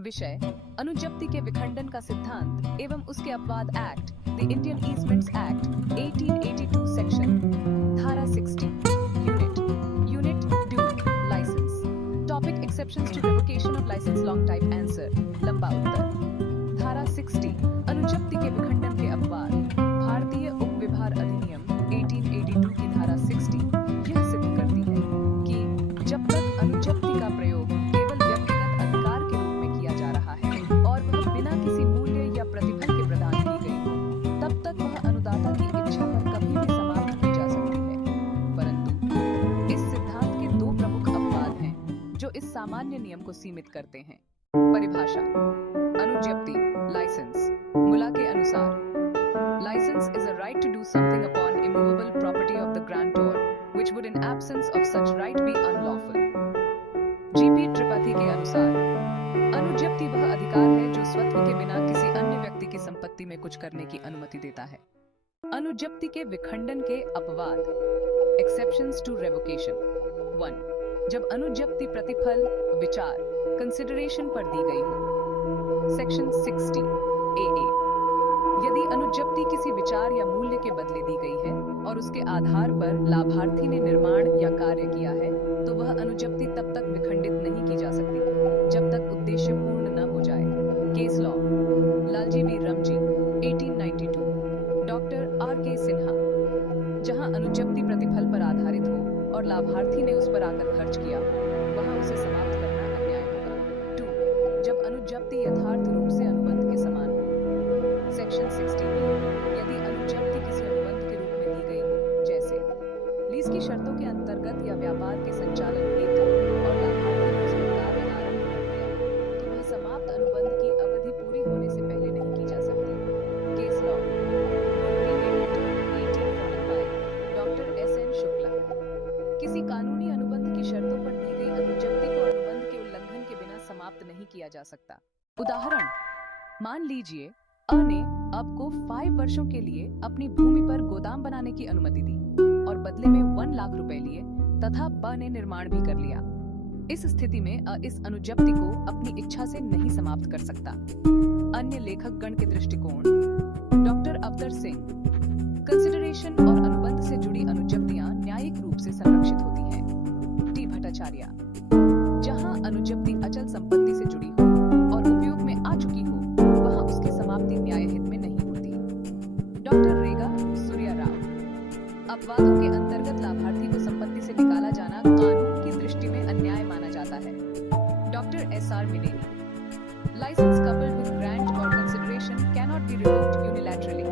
विषय अनुज्ञप्ति के विखंडन का सिद्धांत एवं उसके अपवाद act the Indian easements act 1882 section धारा 60 यूनिट ड्यूट licence topic exceptions to revocation of licence long type answer लंबा उत्तर धारा 60 अनुज्ञप्ति के विखंडन के अपवाद भारतीय उपविभार अधिनियम 1882 की धारा 60 यह सिद्ध करती है कि जब तक अनुज्ञप्ति का प्रयोग केवल व्यक्तिगत अधिकार के रूप में किया जा रहा है और वह बिना किसी मूल्य या प्रतिफल के प्रदान की गई हो, तब तक वह अनुदाता की इच्छा पर कभी भी समाप्त की जा सकती है। परंतु इस सिद्धांत के दो प्रमुख अपवाद हैं जो इस सामान्य नियम को सीमित करते हैं। परिभाषा अनुज्ञप्ति लाइसेंस मुला के अनुसार License is a right to do something upon immovable property of the grantor, which would in absence of such right be unlawful. G.P. Tripathi के अनुसार अनुज्ञप्ति वह अधिकार है जो स्वत्व के बिना किसी अन्य व्यक्ति की संपत्ति में कुछ करने की अनुमति देता है। अनुज्ञप्ति के विखंडन के अपवाद Exceptions to revocation 1. जब अनुज्ञप्ति प्रतिफल विचार कंसिडरेशन पर दी गई हो। सेक्शन 60 AA यदि अनुज्ञप्ति किसी विचार या मूल्य के बदले दी गई है और उसके आधार पर लाभार्थी ने निर्माण या कार्य किया है, तो वह अनुज्ञप्ति तब तक विखंडित नहीं की जा सकती जब तक उद्देश्य पूर्ण न हो जाए। Case law Lalji B Ramji 1892 doctor R.K. Sinha जहां अनुज्ञप्ति प्रतिफल पर आधारित हो और लाभार्थी ने उस पर आकर खर्च किया हो, वहां उसे समाप्त करना अन्याय होगा। 2. जब अनुज्ञप्ति यथार्थ रूप से अनुबंध के समान हो। सेक्शन 60 यदि अनुज्ञप्ति किसी अनुबंध के रूप में दी गई हो, जैसे लीज की शर्तों के अंतर्गत या व्यापार के संचालन हेतु और लाभार्थी ने उस पर कार्य आरंभ कर दिया, तो वह समाप्त अनुबंध की अवधि पूरी होने से पहले नहीं की जा सकती। Case law 1845 doctor S.N. Shukla किसी कानूनी अनुबंध की शर्तों पर दी गई अनुज्ञप्ति को अनुबंध के उल्लंघन के बिना समाप्त नहीं किया जा सकता। उदाहरण मान लीजिए अ ने अब को 5 वर्षों के लिए अपनी भूमि पर गोदाम बनाने की अनुमति दी और बदले में 1 लाख रुपए लिए तथा ब ने निर्माण भी कर लिया। इस स्थिति में अ इस अनुज्ञप्ति को अपनी इच्छा से नहीं समाप्त कर सकता। अन्य लेखक गण के दृष्टिकोण डॉक्टर अवतर सिंह कंसिडरेशन और अनुबंध से जुड़ी अनुज्ञप्तियां न्यायिक रूप से संरक्षित होती हैं। टी भट्टाचार्य जहां अनुज्ञप्ति अचल संपत्ति से जुड़ी हो और उपयोग में आ चुकी हो, उसकी समाप्ति न्याय हित में नहीं होती। डॉक्टर रेगा सूर्या राव अपवादों के अंतर्गत लाभार्थी को संपत्ति से निकाला जाना कानून की दृष्टि में अन्याय माना जाता है। Doctor S.R. Myneni licence coupled with grant or consideration cannot be revoked unilaterally.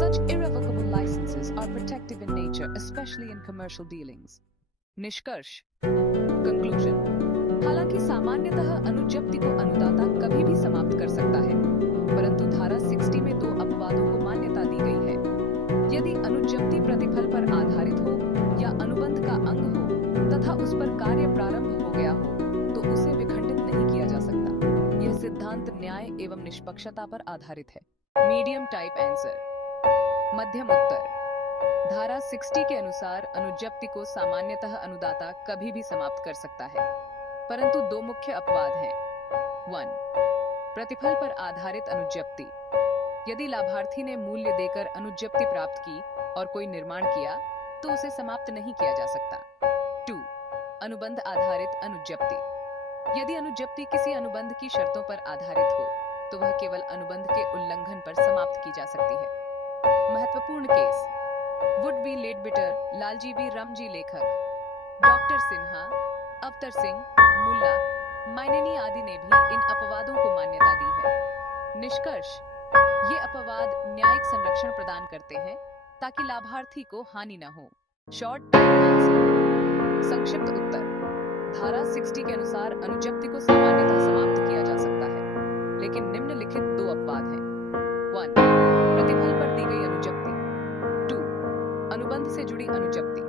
Such irrevocable licenses are protective in nature, especially in commercial dealings. निष्कर्ष conclusion हालांकि सामान्यतः अनुज्ञप्ति को अनुदाता कभी भी समाप्त कर सकता है, परंतु धारा 60 में 2 अपवादों को मान्यता दी गई है। यदि अनुज्ञप्ति प्रतिफल पर आधारित हो या अनुबंध का अंग हो तथा उस पर कार्य प्रारंभ हो गया हो, तो उसे विखंडित नहीं किया जा सकता। यह सिद्धांत न्याय एवं निष्पक्षता पर आधारित है। मीडियम टाइप आंसर मध्यम उत्तर धारा 60 के अनुसार अनुज्ञप्ति को सामान्यतः अनुदाता कभी भी समाप्त कर सकता है, परंतु 2 मुख्य अपवाद हैं। 1. प्रतिफल पर आधारित अनुज्ञप्ति यदि लाभार्थी ने मूल्य देकर अनुज्ञप्ति प्राप्त की और कोई निर्माण किया, तो उसे समाप्त नहीं किया जा सकता। 2. अनुबंध आधारित अनुज्ञप्ति यदि अनुज्ञप्ति किसी अनुबंध की शर्तों पर आधारित हो, तो वह केवल अनुबंध के उल्लंघन पर समाप्त की जा सकती है। महत्वपूर्ण case Wood B Leadbitter Lalji B Ramji लेखक डॉक्टर सिन्हा अवतर सिंह मुल्ला माइनेनी आदि ने भी इन अपवादों को मान्यता दी है। निष्कर्ष ये अपवाद न्यायिक संरक्षण प्रदान करते हैं ताकि लाभार्थी को हानि न हो। शॉर्ट टाइम आंसर संक्षिप्त उत्तर धारा 60 के अनुसार अनुज्ञप्ति को सामान्यतः समाप्त किया जा सकता है, लेकिन निम्नलिखित 2 अपवाद हैं। 1. प्रतिफल पर दी गई अनुज्ञप्ति 2. अनुबंध से जुड़ी अनुज्ञप्ति।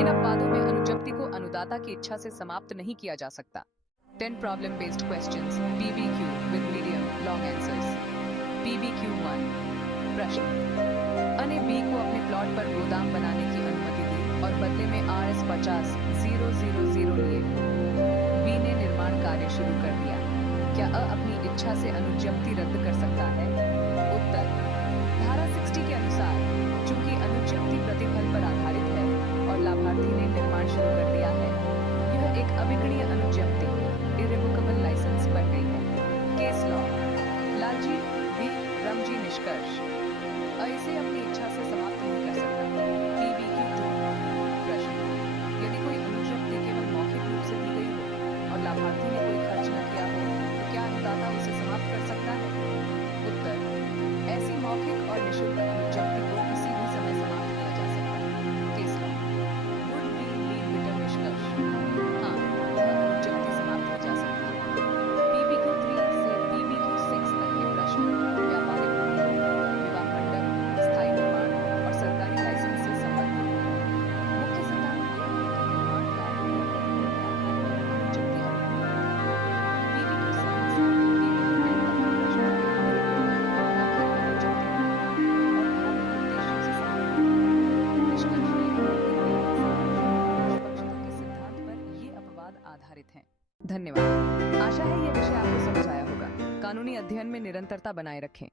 इन अपवादों में अनुज्ञप्ति को अनुदाता की इच्छा से समाप्त नहीं किया जा सकता। 10 problem based questions PBQ with medium long answers। PBQ 1 प्रश्न अ ने बी को अपने प्लॉट पर गोदाम बनाने की अनुमति दी और बदले में RS 50,000 लिए। बी ने निर्माण कार्य शुरू कर दिया। क्या अ अपनी इच्छा से अनुज्ञप्ति रद्द कर सकता है? उत्तर, धारा 60 के अनुसार चूंकि अनुज्ञप्ति प्रतिफल पर आधारित है और लाभार्थी ने निर्माण शुरू कर दिया है, यह एक अविकरणीय अनुज्ञप्ति इरेवोकेबल लाइसेंस बन गई है। Case law, Lalji v Ramji निष्कर्ष, अ इसे अपनी इच्छा से समाप्त नहीं कर सकता। PBQ 2 प्रश्न, यदि कोई अनुज्ञप्ति केवल मौखिक रूप से दी गई हो और लाभार्थी ने कोई खर्च न किया हो, तो क्या अनुदाता उसे समाप्त कर सकता है? उत्तर, ऐसी मौखिक और निःशुल्क अनुज्ञप्ति को किसी भी समय समाप्त किया जा सकता है। Case law, Wood B Leadbitter निष्कर्ष, हाँ, यह अनुज्ञप्ति समाप्त की जा सकती है। PBQ 3 से PBQ 6 तक के प्रश्न व्यापारिक भूमि, विवाह मंडप, स्थायी निर्माण और सरकारी लाइसेंस से संबंधित हैं। मुख्य सिद्धांत यह है कि निर्माण कार्य या परिवहन के आधार पर अनुज्ञप्ति अवैध है। PBQ 7 से PBQ 10 तक के प्रश्न मौखिक अनुज्ञप्ति और धार्मिक उद्देश्यों से संबंधित हैं। निष्कर्ष ये है कि निर्माण संरक्षण और निष्पक्षता के सिद्धांत पर ये अपवाद आधारित हैं। धन्यवाद। आशा है ये विषय आपको समझ आया होगा। कानूनी अध्ययन में निरंतरता बनाए रखें।